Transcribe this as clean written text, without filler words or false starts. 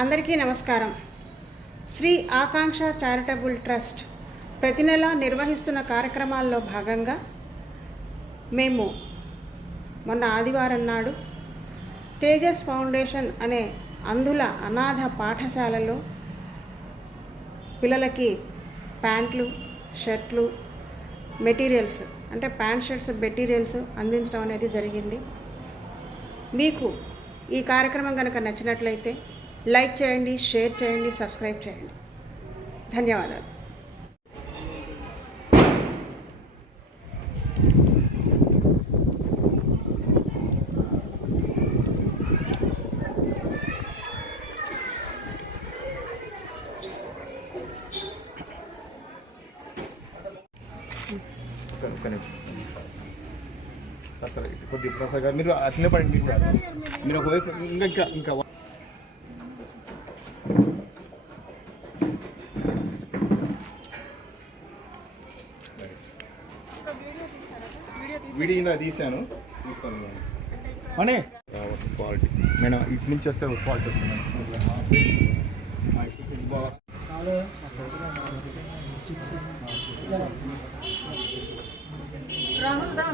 అందరికీ నమస్కారం. శ్రీ ఆకాంక్ష charitable trust ప్రతి నెల నిర్వహిస్తున్న కార్యక్రమాల్లో భాగంగా మేము మొన్న ఆదివారం నాడు తేజస్ ఫౌండేషన్ అనే అంధుల అనాథ పాఠశాలలో పిల్లలకి ప్యాంట్లు, షర్ట్లు, మెటీరియల్స్ అంటే ప్యాంట్ షర్ట్స్ మెటీరియల్స్ అందించడం అనేది జరిగింది. మీకు ఈ కార్యక్రమం కనుక నచ్చినట్లయితే లైక్ చేయండి, షేర్ చేయండి, సబ్స్క్రైబ్ చేయండి. ధన్యవాదాలు. సరే కొద్దిగా ప్రసాద్ గారు మీరు అట్లనే పడండి. మీరు ఒకవైపు ఇంకా వీడియో ఇందా తీసాను, తీస్తాను అనే క్వాలిటీ మేడం. ఇటు నుంచి వస్తే క్వాలిటీ వస్తుంది. రాహుల్ రా.